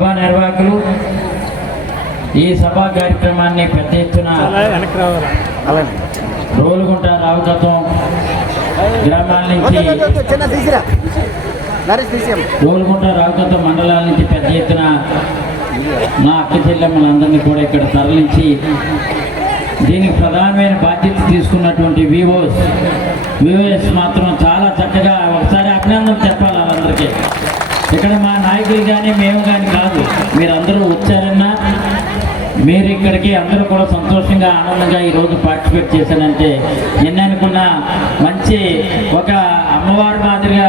సభా నిర్వాహకులు. ఈ సభా కార్యక్రమాన్ని పెద్ద ఎత్తున రోలుగుంట రావుతత్వం గ్రామాల నుంచి రోలుగుంట రావుతత్వం మండలాల నుంచి పెద్ద ఎత్తున మా అక్క చెల్లెమ్మలందరినీ కూడా ఇక్కడ తరలించి దీనికి ప్రధానమైన బాధ్యత తీసుకున్నటువంటి వివోస్ వివోఎస్ మాత్రం చాలా చక్కగా ఒకసారి అభినందన చెప్పాలి వాళ్ళందరికీ. ఇక్కడ మా నాయకులు కానీ మేము కానీ కాదు. మీరందరూ వచ్చారన్నా మీరు ఇక్కడికి అందరూ కూడా సంతోషంగా ఆనందంగా ఈరోజు పార్టిసిపేట్ చేశానంటే నిన్న అనుకున్న మంచి ఒక అమ్మవారి మాదిరిగా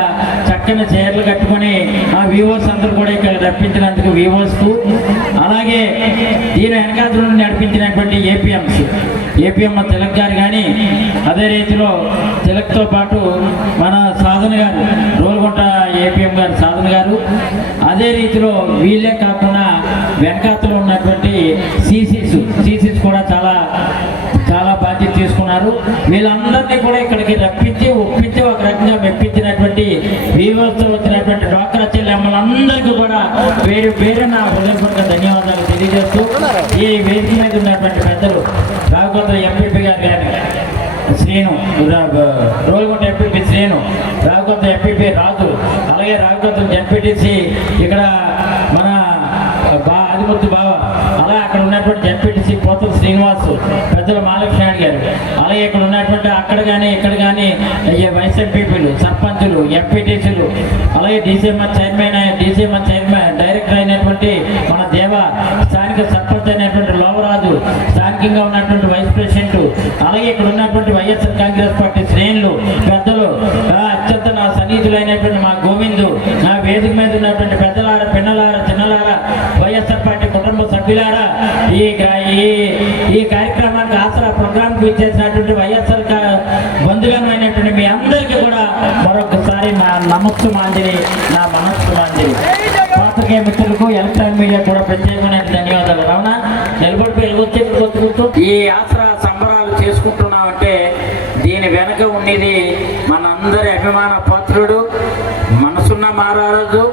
చక్కని చీరలు కట్టుకొని ఆ వివోస్ అందరూ కూడా ఇక్కడ రప్పించినందుకు వివోస్కు అలాగే దీని నుండి నడిపించినటువంటి ఏపీఎంస్ ఏపీఎం తిలక్ గారు కానీ అదే రీతిలో తిలక్తో పాటు మన సాధన గారు రోల్గుంట ఏపీఎం గారు సాధన గారు అదే రీతిలో వీళ్ళే కాకుండా వెనకాతలో ఉన్నటువంటి సీసీస్ సీసీస్ కూడా చాలా చేసుకున్నారు. తీసుకున్నారు వీళ్ళందరినీ కూడా ఇక్కడికి రప్పించి ఒప్పించి ఒక రకంగా మెప్పించినటువంటి వీవోస్తో వచ్చినటువంటి డాక్టర్ చెల్లెమ్మలందరికీ కూడా పేరు పేరు నా హృదయపూర్వక ధన్యవాదాలు తెలియజేస్తూ ఈ వేదిక మీద ఉన్నటువంటి పెద్దలు రాఘవత ఎంపీపీ గారు కానీ శ్రీను రోల్గొండ ఎంపీపీ శ్రీను రాఘవత ఎంపీపీ రాజు అలాగే రాఘవత ఎంపీటీసీ ఇక్కడ మన బా ఆదిమూర్తి బావ జడ్పీటీసీ శ్రీనివాస్ పెద్దల మహాలక్ష్మి గారు. అలాగే ఇక్కడ ఉన్నటువంటి అక్కడ కానీ ఇక్కడ కానీ వైస్ సర్పంచులు ఎంపీటీసీలు అలాగే DCMR chairman DCMR chairman director అయినటువంటి మన దేవ స్థానిక సర్పంచ్ అయినటువంటి లోవరాజు స్థానికంగా ఉన్నటువంటి వైస్ ప్రెసిడెంట్ అలాగే ఇక్కడ ఉన్నటువంటి వైఎస్ఆర్ కాంగ్రెస్ పార్టీ శ్రేణులు పెద్దలు అత్యంత నా సన్నిహితులైనటువంటి మా గోవిందు నా వేదిక మీద ఉన్నటువంటి పెద్దలార పిన్నలార చిన్నలార వైఎస్ఆర్ పార్టీ కుటుంబ సభ్యులారా ఈ ఈ ఈ కార్యక్రమానికి ఆసరా ప్రోగ్రామ్ ఇచ్చేసినటువంటి వైఎస్ఆర్ కా- మీ అందరికీ కూడా మరొకసారి నా నమస్కమాంజలి నా మనస్సు మాంజలి. పాత్రికేయ మిత్రులకు ఎలక్ట్రానిక్ మీడియా కూడా ప్రత్యేకమైన ధన్యవాదాలు. రావునా నిలబడిపోయి ఎలుగొచ్చేందుకు ఈ ఆసరా సంబరాలు చేసుకుంటున్నామంటే దీని వెనక ఉండేది మనందరి అభిమాన పాత్రుడు మనసున్న మహారాజు.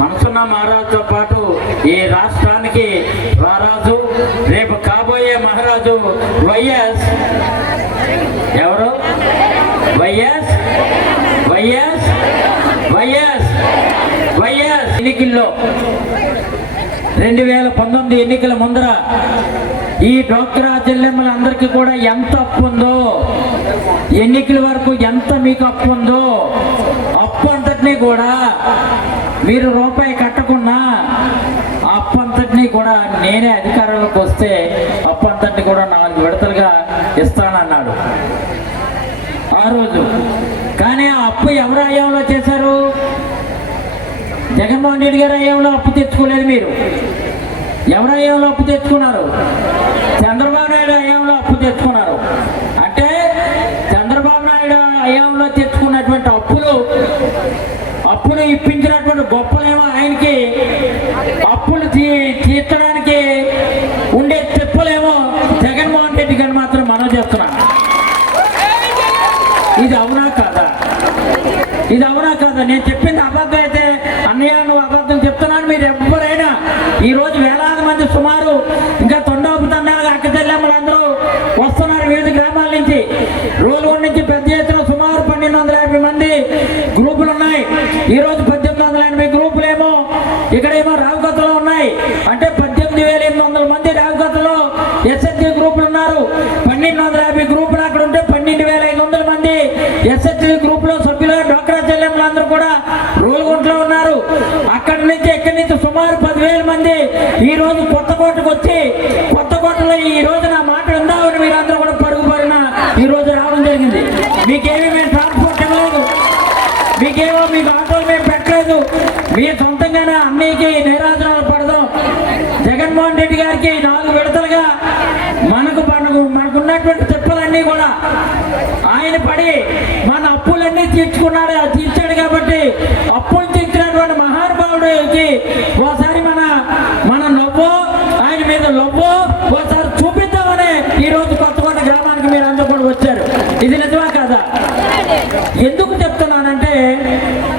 మనసున్న మహారాజుతో పాటు ఈ రాష్ట్రానికి రారాజు కాబోయే వైఎస్. ఎవరు? వైఎస్? వైఎస్? వైఎస్? వైఎస్. ఎన్నికల్లో రెండు వేల పంతొమ్మిది ఎన్నికల ముందర ఈ డోక్రా చెల్లెమ్మలందరికీ కూడా ఎంత అప్పు ఉందో ఎన్నికల వరకు ఎంత మీకు అప్పు ఉందో అప్పు అంతటినీ కూడా మీరు రూపాయి కట్టకుండా అన్నీ కూడా నేనే అధికారంలోకి వస్తే అప్పు కూడా నాలుగు విడతలుగా ఇస్తానన్నాడు. ఆ రోజు. కానీ ఆ అప్పు ఎవరు హయాంలో చేశారు? జగన్మోహన్ రెడ్డి గారు హయాంలో అప్పు తెచ్చుకోలేదు మీరు. ఎవరు హయాంలో అప్పు తెచ్చుకున్నారు? చంద్రబాబు నాయుడు హయాంలో అప్పు తెచ్చుకున్నారు. అంటే చంద్రబాబు నాయుడు హయాంలో తెచ్చుకున్నటువంటి అప్పులు అప్పులు ఇప్పించినటువంటి గొప్పలేమో ఆయనకి తీర్చడానికి ఉండే తెప్పలేమో జగన్మోహన్ రెడ్డి గారు మాత్రం మనం చేస్తున్నాం. ఇది అవునా కాదా? ఇది అవునా కాదా? నేను చెప్పింది అబద్ధం అయితే అన్నయ్య నువ్వు అబద్ధం చెప్తున్నాను మీరు ఎవరైనా ఈరోజు వేలాది మంది సుమారు ఇంకా తొండవపు తండాలుగా అక్క చెల్లెమ్మలందరూ వస్తున్నారు వివిధ గ్రామాల నుంచి. రోజు నుంచి పెద్ద ఎత్తున సుమారు పన్నెండు వందల యాభై మంది గ్రూపులు ఉన్నాయి. ఈ ఈ రోజు కొత్త కోటకు వచ్చి కొత్త కోటలో ఈ రోజు నా మాట ఉందామని మీరందరూ కూడా పరుగుపడిన ఈ రోజు రావడం జరిగింది. మీకేమీ మేము ట్రాన్స్పోర్ట్ ఇవ్వలేదు. మీకేమో మీకు ఆటోలు మేము పెట్టలేదు. మీ సొంతంగానే అన్నయ్యకి నిరాధనాలు పడదాం. జగన్మోహన్ రెడ్డి గారికి నాలుగు విడతలుగా మనకు మనకు మనకున్నటువంటి తిప్పలన్నీ కూడా ఆయన పడి మన అప్పులన్నీ తీర్చుకున్నాడు తీర్చాడు కాబట్టి అప్పులు తీర్చినటువంటి మహానుభావుడికి ఓసారి మన మన నవ్వో ఆయన మీద నవ్వో ఓసారి చూపిద్దామని ఈ రోజు కొత్తకోట గ్రామానికి మీరు అందరూ కూడా వచ్చారు ఇది నిజమా కాదా ఎందుకు చెప్తున్నానంటే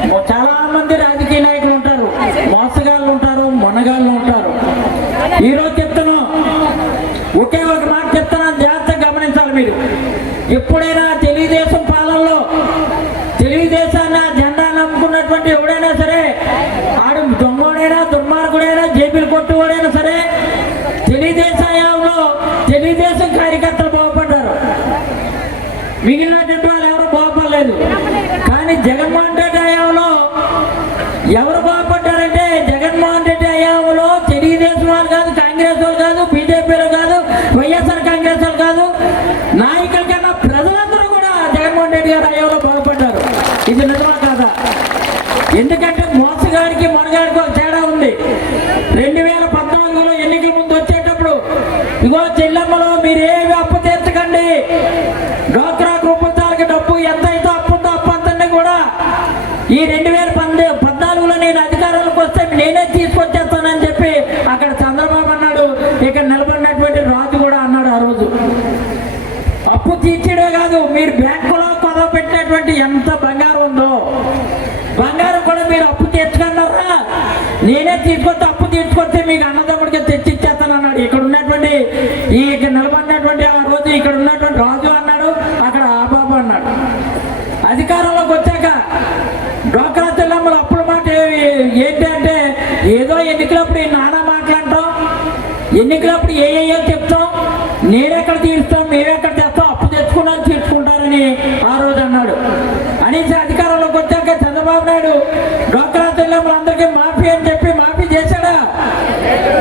మొ- చాలా మంది రాజకీయ నాయకులు ఉంటారు మోస మోసగాళ్ళు ఉంటారు మొనగాళ్ళు ఉంటారు ఈరోజు చెప్తున్నాం ఒకే ఒక మాట చెప్తున్నాను జాగ్రత్తగా గమనించాలి మీరు. ఎప్పుడైనా తెలుగుదేశం పాలనలో తెలుగుదేశాన్ని ఆ జెండా నమ్ముకున్నటువంటి ఎవడైనా సరే ఆడు దొంగోడైనా దుర్మార్గుడైనా జేబీలు కొట్టువాడైనా సరే తెలుగుదేశం హయాంలో తెలుగుదేశం కార్యకర్తలు బాగుపడ్డారు. మిగిలినటువంటి వాళ్ళు ఎవరు బాగుపడలేదు. కానీ జగన్మోహన్ ఇది నిజమా కాదా? ఎందుకంటే మోసగాడికి మనగాడికి ఒక తేడా ఉంది. రెండు వేల పద్నాలుగులో ఎన్నికల ముందు వచ్చేటప్పుడు ఇగో చెల్లెమ్మలో మీరు ఏమి అప్పు తీర్చకండి. డోక్రా కుటుంబాలకి డబ్బు ఎంతైతే అప్పు ఉందో అప్పు కూడా ఈ రెండు వేల పందే పద్నాలుగులో నేను అధికారంలోకి వస్తే నేనే తీసుకొచ్చేస్తానని చెప్పి అక్కడ చంద్రబాబు అన్నాడు. ఇక్కడ నిలబడినటువంటి రాజు కూడా అన్నాడు ఆ రోజు. అప్పు తీర్చడే కాదు మీరు బ్యాంకులో కొదవ పెట్టినటువంటి ఎంత బంగారం ఉందో బంగారం కూడా మీరు అప్పు తీర్చుకున్నారా? నేనే తీసుకొస్తే అప్పు తీసుకొస్తే మీకు అన్నదమ్ముడికి తెచ్చిచ్చేస్తాను అన్నాడు. ఇక్కడ ఉన్నటువంటి ఈ నిలబడినటువంటి ఆ రోజు ఇక్కడ ఉన్నటువంటి రాజు అన్నాడు అక్కడ ఆబాబు బాబు అన్నాడు. అధికారంలోకి వచ్చాక డోక్రా చెల్లెమ్మలు అప్పుడు మాట ఏంటి అంటే ఏదో ఎన్నికలప్పుడు ఈ నానా మాట్లాడటం ఎన్నికలప్పుడు ఏ చెప్తాం నేనెక్కడ తీరుస్తాం మేమెక్కడ చేస్తాం అప్పు తెచ్చుకున్నా తీర్చుకుంటారని ఆ రోజు అన్నాడు అనేసి అధికారంలోకి వచ్చాక చంద్రబాబు నాయుడు డోక్రా చెల్లెమ్మలందరికీ మాఫీ అని చెప్పి మాఫీ చేశాడా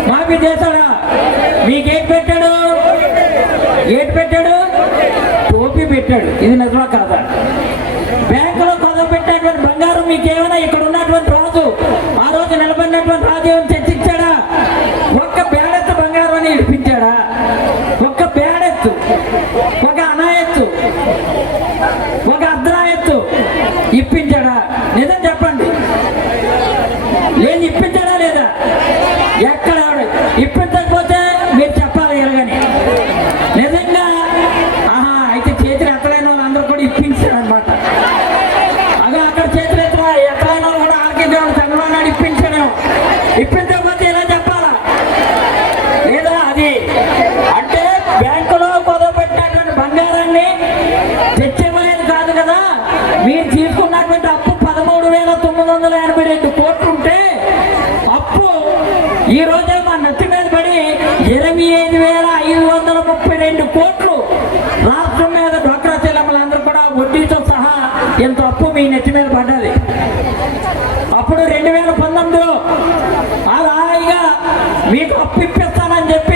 మాఫీ చేశాడా మీకేం పెట్టాడు ఏటి పెట్టాడు టోపీ పెట్టాడు. ఇది నిజమా కాదా? బ్యాంకులో కొదవ పెట్టినటువంటి బంగారం మీకేమైనా ఇక్కడ ఉన్నటువంటి రాజు ఆ రోజు నిలబడినటువంటి రాజు ఏమైనా చర్చించాడా? ఒక్క బేడెత్తు బంగారం అని ఇడిపించాడా? ఒక్క బేడెత్తు ఒక అనాయత్తు ఒక అర్ధనాయత్తు ఇప్పించాడా? నిజం చెప్పండి. లేదు ఇప్పించాడా లేదా? ఎక్కడ అప్పుడు రెండు వేల పంతొమ్మిదిలో ఆ మీకు అప్పు ఇప్పిస్తానని చెప్పి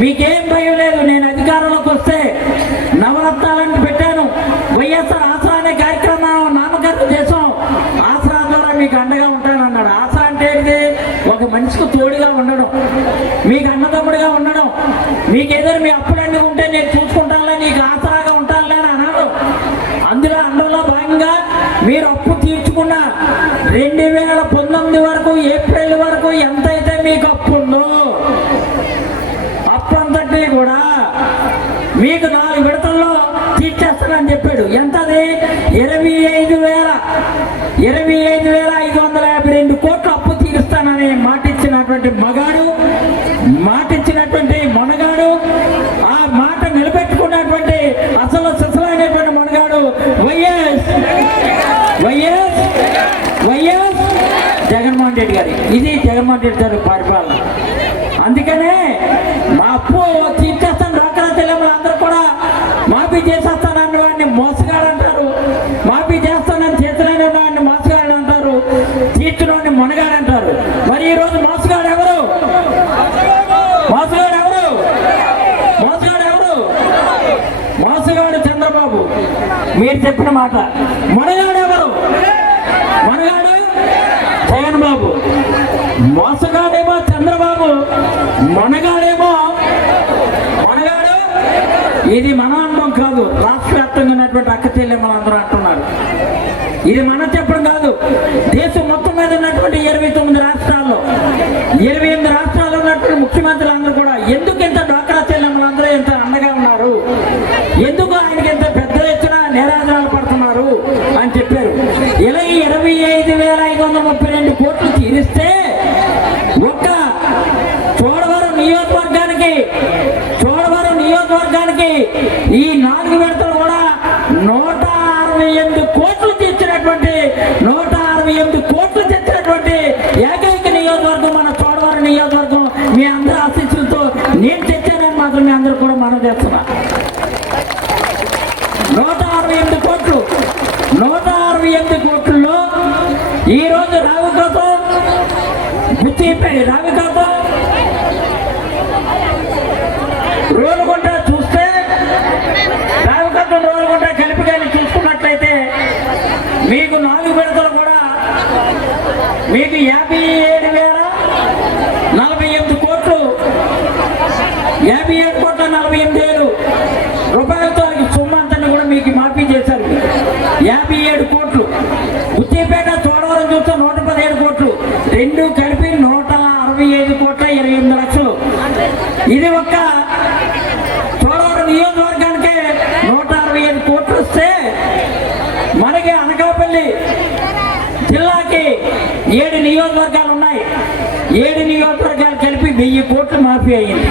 మీకేం భయం లేదు నేను అధికారంలోకి వస్తే నవరత్నాలను పెట్టాను. వైఎస్ఆర్ ఆసరా అనే కార్యక్రమం నామకరణం చేసాం ఆసరా ద్వారా మీకు అండగా ఉంటానన్నాడు. ఆసరా అంటే ఏంటి? ఒక మనిషికి తోడుగా ఉండడం మీకు అన్నదమ్ముడిగా ఉండడం. మీకు ఏదైనా మీ అప్పులన్నీ ఉంటే YS. YS. YS. Jaganmohan Reddy గారి. ఇది జగన్మోహన్ రెడ్డి గారి పరిపాలన. అందుకనే మా అప్పు తీర్చేస్తాను డ్వాక్రా చెల్లెమ్మలు అందరూ కూడా. మాఫీ చేసేస్తానన్న వాడిని మోసగాడు అంటారు మాఫీ చేస్తానని చేతనని వాడిని మోసగాడు అంటారు తీర్చునోడిని మునగాడు అంటారు మరి ఈ రోజు మోసగాడు ఎవరు మోసగాడు ఎవరు మోసగాడు ఎవరు మోసగాడు చంద్రబాబు మీరు చెప్పిన మాట. మనగాడెవరు? మనగాడు జగన్ బాబు మోసగాడేమో చంద్రబాబు మొనగాడేమో మనగాడు. ఇది మన అనడం కాదు. రాష్ట్ర వ్యాప్తంగా ఉన్నటువంటి అక్క చెల్లెమ్మలు అందరూ అంటున్నారు. ఇది మనం ఒక్క చోడవరం నియోజకవర్గానికి చోడవరం నియోజకవర్గానికి ఈ నాలుగు విడతలు కూడా నూట అరవై ఎనిమిది కోట్లు తెచ్చినటువంటి నూట అరవై ఎనిమిది కోట్లు తెచ్చినటువంటి ఏకైక నియోజకవర్గం మన చోడవరం నియోజకవర్గం. మీ అందరి ఆశీస్సులతో నేను తెచ్చానని మాత్రం మీ అందరూ కూడా మనం చేస్తున్నా నూట అరవై ఎనిమిది కోట్లు నూట అరవై ఎనిమిది కోట్లలో ఈ రోజు రావికాతో బుచ్చిపై రావికాతో రోలుగుంట చూస్తే రావికాతో రోలుగుంట కలిపి కానీ చూసుకున్నట్లయితే మీకు నాలుగు విడతలు కూడా మీకు యాభై ఏడు వేల నలభై ఎనిమిది కోట్లు యాభై ఏడు కోట్ల నలభై ఎనిమిది వేలు రూపాయలతో ఈ సొమ్ము అంతా కూడా మీకు మాఫీ చేశారు. యాభై ఏడు కోట్లు. ఉత్తిపేట చోడవరం చూస్తే నూట పదిహేడు కోట్లు. రెండు కలిపి నూట అరవై ఐదు కోట్ల ఇరవై ఎనిమిది లక్షలు ఇది ఒక చోడవరం నియోజకవర్గానికి నూట అరవై ఐదు కోట్లు వస్తే మనకి అనకాపల్లి జిల్లాకి ఏడు నియోజకవర్గాలు ఉన్నాయి. ఏడు నియోజకవర్గాలు కలిపి వెయ్యి కోట్లు మాఫీ అయ్యింది.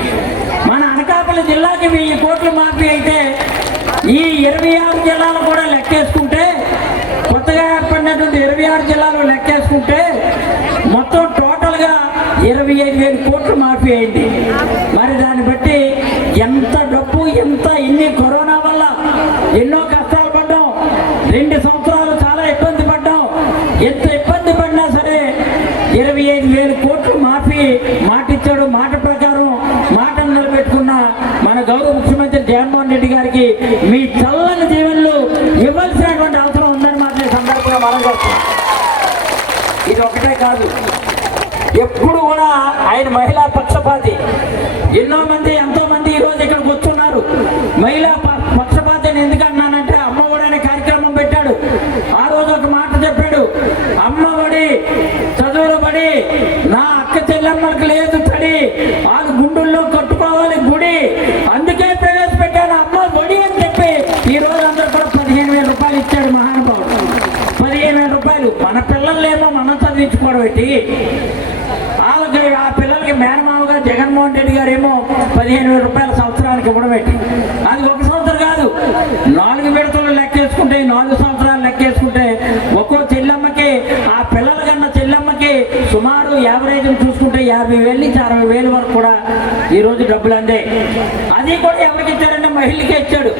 మన అనకాపల్లి జిల్లాకి వెయ్యి కోట్లు మాఫీ అయితే ఈ ఇరవై ఆరు జిల్లాలు కూడా లెక్కేసుకుంటే కొత్తగా ఏర్పడినటువంటి ఇరవై ఆరు జిల్లాలు లెక్కేసుకుంటే మొత్తం టోటల్గా ఇరవై ఐదు వేల కోట్లు మాఫీ అయింది మరి దాన్ని బట్టి ఎంత డబ్బు ఎంత ఇన్ని కరోనా వల్ల ఎన్నో కష్టాలు పడ్డాం. రెండు సంవత్సరాలు చాలా ఇబ్బంది పడ్డాం. ఎంత ఇబ్బంది పడినా సరే ఇరవై ఐదు వేల కోట్లు మాఫీ మాటిచ్చాడు. మాట ప్రకారం మాట నిలబెట్టుకున్న మన గౌరవ ముఖ్యమంత్రి జగన్మోహన్ రెడ్డి గారికి మీ చల్లని జీవన్లు ఇవ్వాల్సినటువంటి అవసరం ఉందని మాత్రం సందర్భంగా మనం చేస్తాం ఇది ఒకటే కాదు. ఎప్పుడు కూడా ఆయన మహిళా పక్షపాతి. ఎన్నో మంది ఎంతో మంది ఈ రోజు కూర్చున్నారు. పెట్టాడు. మహిళా పక్షపాతం ఎందుకు అన్నానంటే అమ్మ ఒడి అనే కార్యక్రమం పెట్టాడు. ఆ రోజు ఒక మాట చెప్పాడు. అమ్మ ఒడి చదువులు పడి నా అక్క చెల్లెమ్మలకు లేదు తడి ఆకు గుండుల్లో కట్టుకోవాలి గుడి. అందుకే ప్రవేశపెట్టాను. అమ్మ ఒడి అని చెప్పి ఈ రోజు అందరూ కూడా పదిహేను వేల రూపాయలు ఇచ్చాడు మహానుభావుడు. పదిహేను వేల రూపాయలు. మన పిల్లలేమో మనం చదివించుకోవడం పెట్టి వాళ్ళకి ఆ పిల్లలకి మేనమామగా జగన్మోహన్ రెడ్డి గారు ఏమో పదిహేను వేల రూపాయల సంవత్సరం కూడా పెట్టి. అది ఒక సంవత్సరం కాదు. నాలుగు విడతలు లెక్కేసుకుంటే నాలుగు సంవత్సరాలు లెక్కేసుకుంటే ఒక్కో చెల్లెమ్మకి ఆ పిల్లల కన్నా చెల్లెమ్మకి సుమారు యావరేజ్ చూసుకుంటే యాభై వేల నుంచి అరవై వేల వరకు కూడా ఈ రోజు డబ్బులు అందే. అది కూడా ఎవరికి ఇచ్చారంటే మహిళకే ఇచ్చాడు.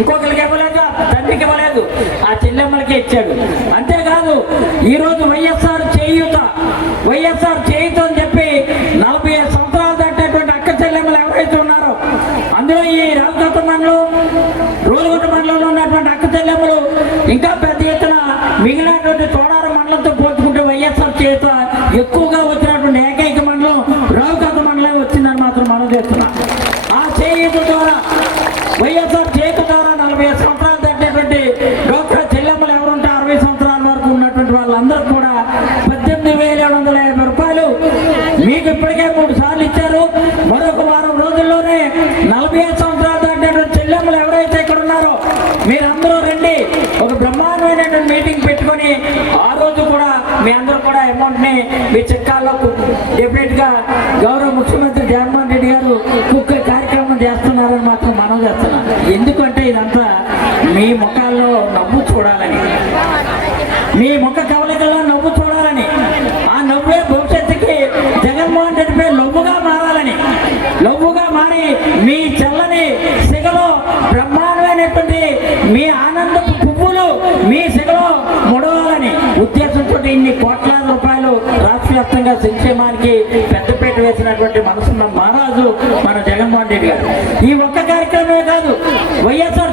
ఇంకొకరికి ఇవ్వలేదు తండ్రికి ఇవ్వలేదు ఆ చెల్లెమ్మలకే ఇచ్చాడు. అంతేకాదు ఈరోజు వైఎస్ఆర్ చేయూత వైఎస్ఆర్ చేయూత అని చెప్పి నలభై ఐదు సంవత్సరాలు దాటినటువంటి అక్క చెల్లెమ్మలు ఎవరైతే ఉన్నారో అందులో ఈ రామకత్త మండలం రోలుగుంట మండలంలో ఉన్నటువంటి అక్క చెల్లెమ్మలు ఇంకా పెద్ద ఎత్తున మిగిలినటువంటి తోడార మండలంతో పోల్చుకుంటే వైఎస్ఆర్ చేత ఎక్కువగా వచ్చినటువంటి ఏకైక మండలం రావుకత్త మండలం వచ్చిందని మాత్రం మనం చేస్తున్నాం. ఆ చేయుత ద్వారా మీ అందరూ కూడా అమౌంట్ని మీ చిక్కాల్లో డెఫినెట్గా గౌరవ ముఖ్యమంత్రి జగన్మోహన్ రెడ్డి గారు కుక్క కార్యక్రమం చేస్తున్నారని మాత్రం మనం చేస్తున్నాం. ఎందుకంటే ఇదంతా మీ ముఖాల్లో నవ్వు చూడాలని. మీ ముఖ కవలికల్లో నవ్వు చూడాలని. ఆ నవ్వే భవిష్యత్తుకి జగన్మోహన్ రెడ్డిపై లవ్వుగా మారాలని. లవ్వుగా మారి మీ చల్లని సిగలో బ్రహ్మాండమైనటువంటి మీ ఆనందపు పువ్వులు మీ సిగలో ముడవాలని ఉద్దేశంతో ఇన్ని కోట్లాది రూపాయలు రాష్ట్ర వ్యాప్తంగా సంక్షేమానికి పెద్దపేట వేసినటువంటి మనసున్న మహారాజు మన జగన్మోహన్ రెడ్డి గారు. ఈ ఒక్క కార్యక్రమమే కాదు వైఎస్ఆర్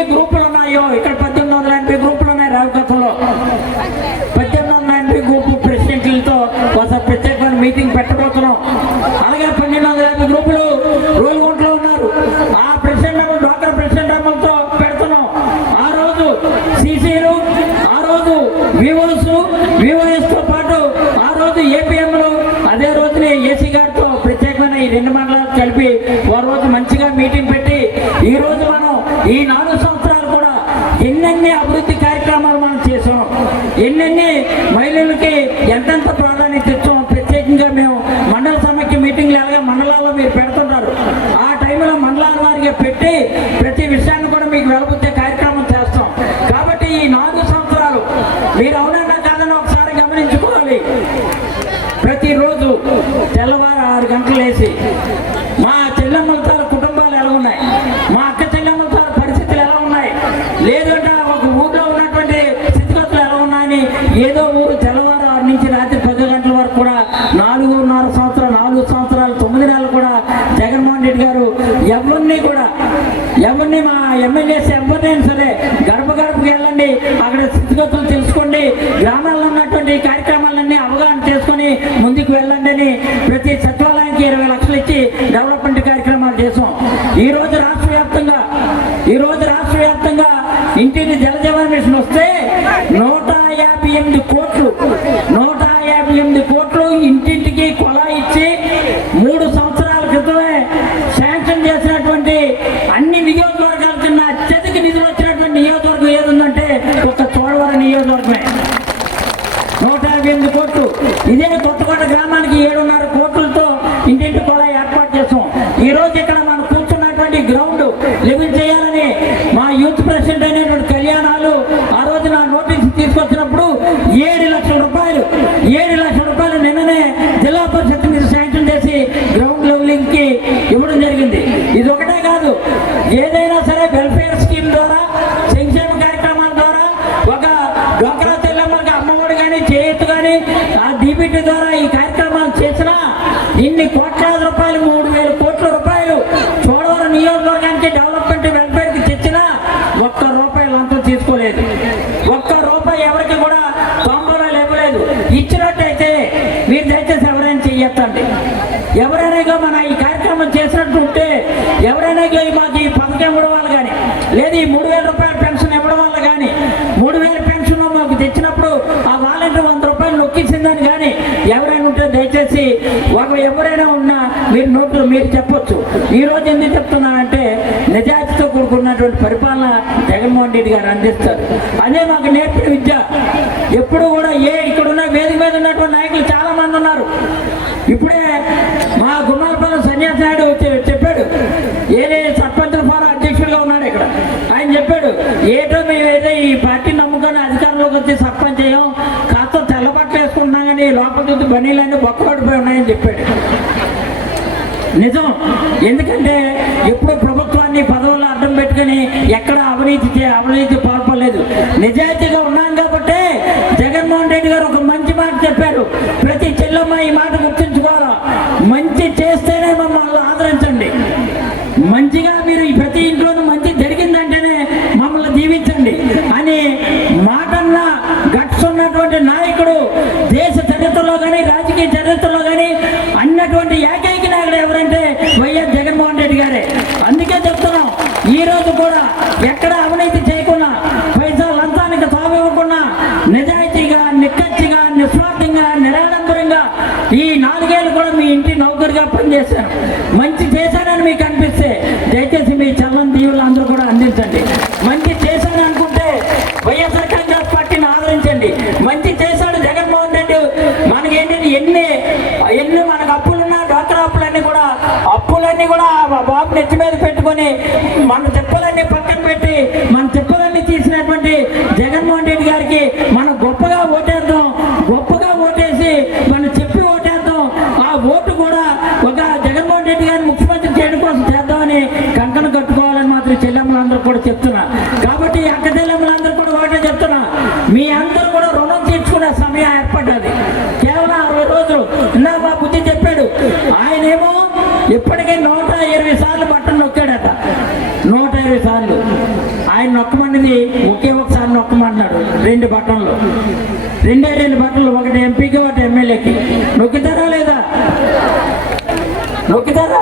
ఎన్ని గ్రూపులు ఉన్నాయో ఇక్కడ పద్దెనిమిది వందల ఎనభై గ్రూపులు ఉన్నాయి రావికథంలో పద్దెనిమిది వందల ఎనభై గ్రూపు ప్రెసిడెంట్లతో ఒకసారి ప్రత్యేకమైన మీటింగ్ పెట్టబోతున్నాం. అలాగే పన్నెండు వందల యాభై గ్రూపులు రోలుగుంట్లో ఉన్నారు. ఆ ప్రెసిడెంట్ డాక్టర్ ప్రెసిడెంట్ అమ్మలతో పెడుతున్నాం. ఆ రోజు సీసీలు ఆ రోజు వివోస్ వివోఎస్తో పాటు ఆ రోజు ఏపీఎంలు అదే రోజునే ఏసీ గారితో ప్రత్యేకమైన ఈ రెండు మండలాలు కలిపి ఓ రోజు మంచిగా మీటింగ్ పెట్టి ఈ రోజు మనం ఈ నాలుగు సంవత్సరాలు కూడా ఎన్నెన్ని అభివృద్ధి కార్యక్రమాలు మనం చేసాం ఎన్నెన్ని మహిళలకి ఎంతెంత ప్రాధాన్యత ఇచ్చాం ప్రత్యేకంగా మేము మండల సమైక్య మీటింగ్లు ఎలాగ మండలాల్లో మీరు పెడుతుంటారు ఆ టైంలో మండలాల వారికి పెట్టి ప్రతి విషయాన్ని కూడా మీకు వెలబుచ్చే కార్యక్రమం చేస్తాం కాబట్టి ఈ నాలుగు సంవత్సరాలు మీరు అవునన్నా కాదని ఒకసారి గమనించుకోవాలి ప్రతిరోజు తెల్లవారు ఆరు గంటలు వేసి మా చెల్లెమ్మలతో కుటుంబాలు ఎలా ఉన్నాయి మా అక్క చెల్లెమ్మలతో పరిస్థితులు ఎలా ఉన్నాయి లేదంటే ఒక ఊర్లో ఉన్నటువంటి స్థితిగతులు ఎలా ఉన్నాయని ఏదో ఊరు తెల్లవారు ఆరు నుంచి రాత్రి పది గంటల వరకు కూడా నాలుగున్నర సంవత్సరాలు నాలుగు సంవత్సరాలు తొమ్మిది నెలలు కూడా జగన్మోహన్ రెడ్డి గారు ఎవరిని కూడా ఎవరిని మా ఎమ్మెల్యేస్ ఎవరినైనా సరే గడప గడపకి వెళ్ళండి అక్కడ స్థితిగతులు తెలుసుకోండి గ్రామాల్లో ఉన్నటువంటి కార్యక్రమాలన్నీ అవగాహన చేసుకొని ముందుకు వెళ్ళండి అని ప్రతి సచివాలయానికి ఇరవై లక్షలు ఇచ్చి డెవలప్మెంట్ కార్యక్రమాలు చేసాం. ఈ రోజు రాష్ట్ర వ్యాప్తంగా ఈ రోజు రాష్ట్ర వ్యాప్తంగా ఇంటిని జలజీవన్ మిషన్ వస్తే నూట యాభై ఎనిమిది కోట్లు నూట యాభై ఎనిమిది కోట్లు ఇంటింటికి కొలా ఇచ్చి మూడు సంవత్సరాల క్రితమే శాంక్షన్ చేసినటువంటి అన్ని నియోజకవర్గాల కింద అత్యధిక నిధులు వచ్చినటువంటి నియోజకవర్గం ఏదుందంటే ఒక చోడవరం నియోజకవర్గమే నూట యాభై ఎనిమిది కోట్లు ఇదే కొత్తకోట గ్రామానికి ఏడున్నర కోట్లతో ఇంటింటి కూడా ఏర్పాటు చేసాం ఈ రోజు ఇక్కడ మనం కూర్చున్నటువంటి గ్రౌండ్ లెవెల్ చేయాలని మా యూత్ ప్రెసిడెంట్ అయినటువంటి కళ్యాణాలు ఆ రోజు నా నోటీస్ తీసుకొచ్చినప్పుడు ఏడు లక్షల రూపాయలు ఏడు లక్షల రూపాయలు నిన్ననే జిల్లా పరిషత్ మీద శాంక్షన్ చేసి గ్రౌండ్ లెవెలింగ్కి ఇవ్వడం జరిగింది ఇది ఒకటే కాదు ఏదైనా సరే వెల్ఫేర్ స్కీమ్ ద్వారా సంక్షేమ కార్యక్రమాల ద్వారా ఒక డోక్రా తెల్లమ్మలకి అమ్మఒడి కానీ చేయూత కానీ ఆ డీబీటీ ద్వారా ఈ కార్యక్రమాలు చేసినా ఇన్ని కోట్లాది రూపాయలు మూడు వేల కోట్ల రూపాయలు చోడవరం నియోజకవర్గానికి డెవలప్మెంట్ వెల్ఫేర్కి తెచ్చినా ఒక్క రూపాయలు అంతా తీసుకోలేదు ఒక్క రూపాయి ఎవరికి కూడా తొంభై ఇవ్వలేదు ఇచ్చినట్టయితే మీరు దయచేసి ఎవరైనా మన ఈ కార్యక్రమం చేసినట్టు ఉంటే ఎవరైనా మాకు ఈ పథకం ఇవ్వడం వల్ల కానీ లేదు ఈ మూడు వేల రూపాయల పెన్షన్ ఇవ్వడం వల్ల కానీ మూడు వేల పెన్షన్ మాకు తెచ్చినప్పుడు ఆ వాలంటీర్ వంద రూపాయలు నొక్కించిందని కానీ ఎవరైనా ఉంటే దయచేసి ఒక ఎవరైనా ఉన్నా మీరు నోట్లు మీరు చెప్పొచ్చు. ఈరోజు రోజు ఎందుకు చెప్తున్నానంటే నిజాయితీతో కూడుకున్నటువంటి పరిపాలన జగన్మోహన్ రెడ్డి గారు అందిస్తారు. అదే మాకు నేర్పిన విద్య. ఎప్పుడు కూడా ఏ ఇక్కడున్న వేదిక మీద ఉన్నటువంటి నాయకులు చాలా మంది ఉన్నారు ఇప్పుడే మా నాయుడు చెప్పాడు. ఏదే సర్పంచుల ఫోరం అధ్యక్షుడిగా ఉన్నాడు ఇక్కడ. ఆయన చెప్పాడు ఏటో మేమైతే ఈ పార్టీ నమ్ముకొని అధికారంలోకి వచ్చి సర్పంచ్ అయ్యాం. కాస్త తెల్లబట్టలు వేసుకుంటున్నాం కానీ లోపల చూసి బనీలన్నీ బొక్కబడిపోయి ఉన్నాయని చెప్పాడు. నిజం. ఎందుకంటే ఎప్పుడు ప్రభుత్వాన్ని పదవులు అడ్డం పెట్టుకుని ఎక్కడ అవినీతి చే- అవినీతి పాల్పడలేదు. నిజాయితీగా ఉన్నాం కాబట్టి జగన్మోహన్ రెడ్డి గారు ఒక మంచి మాట చెప్పారు. ప్రతి చెల్లమ్మ ఈ మాట గుర్తుంచుకోవాలా? మంచి చేస్తే ఉన్నటువంటి నాయకుడు దేశ చరిత్రలో కానీ రాజకీయ చరిత్రలో కానీ అన్నటువంటి ఏకైక నాయకుడు ఎవరంటే వైఎస్ జగన్మోహన్ రెడ్డి గారే. అందుకే చెప్తున్నాం ఈ రోజు కూడా ఎక్కడ అవినీతి చేయకుండా పైసా లంచానికి తావివ్వకుండా నిజాయితీగా నిక్కచ్చిగా నిస్వార్థంగా నిరాడంబరంగా ఈ నాలుగేళ్ళు కూడా మీ ఇంటి నౌకరుగా పనిచేశాను మంచి చేశానని మీకు అనిపిస్తే దయచేసి పెట్టుకొని మన చెప్పులన్నీ పక్కన పెట్టి మన చెప్పులన్నీ తీసినటువంటి జగన్మోహన్ రెడ్డి గారికి మనం గొప్పగా ఓటేద్దాం గొప్పగా ఓటేసి మనం చెప్పి ఓటేద్దాం. ఆ ఓటు కూడా ఒక జగన్మోహన్ రెడ్డి గారిని ముఖ్యమంత్రి చేయడం కోసం చేద్దామని కంకణ కట్టుకోవాలని మాత్రం చెల్లెమ్మలందరూ కూడా చెప్తున్నా. కాబట్టి అక్క చెల్లెమ్మలందరూ కూడా ఒకటే చెప్తున్నా. మీ అందరూ కూడా రుణం తీర్చుకునే సమయం ఏర్పడ్డది. కేవలం అరవై రోజులు. ఇందాక మా బుద్ధి చెప్పాడు. ఆయనేమో ఇప్పటికే నూట ఇరవై సార్లు బట్టలు నొక్కాడట నూట ఇరవై సార్లు ఆయన నొక్కమన్నది ఒకే ఒకసారి నొక్కమన్నాడు రెండు బట్టలు. రెండే రెండు బట్టలు ఒకటి ఎంపీకి ఒకటి ఎమ్మెల్యేకి. నొక్కుతారా లేదా? నొక్కుతారా?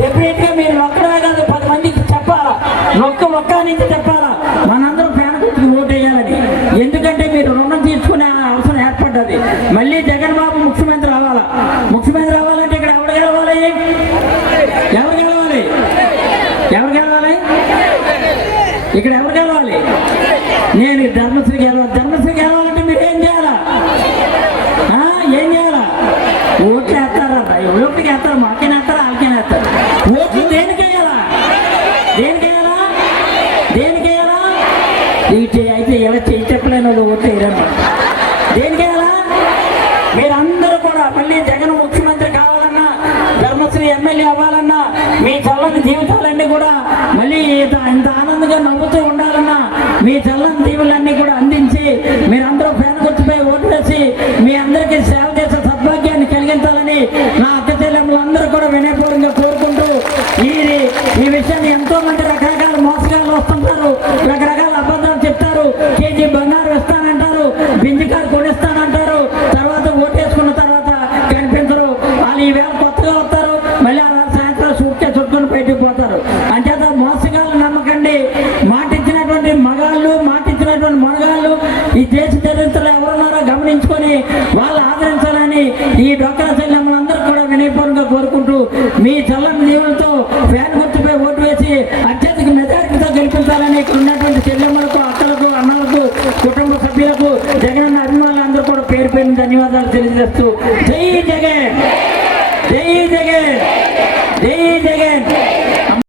డెఫినెట్గా మీరు నొక్కడమే కాదు పది మందికి చెప్పాలా? నొక్క ఒక్క నుంచి చెప్పాలా? మనందరం ఫ్యాన్ గుర్తుకు ఓటేయాలని. ఎందుకంటే మీరు రుణం తీసుకునే అవసరం ఏర్పడ్డది. మళ్ళీ జగన్ బాబు ముఖ్యమంత్రి అవ్వాలా ముఖ్యమంత్రి అవ్వాలంటే ఇక్కడ ఎవరు గెలవాలి ఎవరు గెలవాలి ఎవరు గెలవాలి ఇక్కడ ఎవరు గెలవాలి నేను ధర్మశ్రీ గెలవాలి ధర్మశ్రీ గెలవాలంటే మీరు ఏం చేయాలా? ఏం చేయాలా? ఓట్లు వేస్తారా ఓట్లకి వేస్తారు మీ చల్లని దీవులన్నీ కూడా అందించి మీరందరూ ఫ్యాన్ గుర్తుపై ఓటు వేసి మీ అందరికీ సేవ చేసే సద్భాగ్యాన్ని కలిగించాలని నా అక్క చెల్లెములందరూ కూడా వినయపూర్వకంగా కోరుకుంటూ ఈ ఈ విషయాన్ని ఎంతో మంది రకరకాల మోసగాలు వస్తుంటారు రకరకాల అబద్ధాలు చెప్తారు. కేజీ బంగారు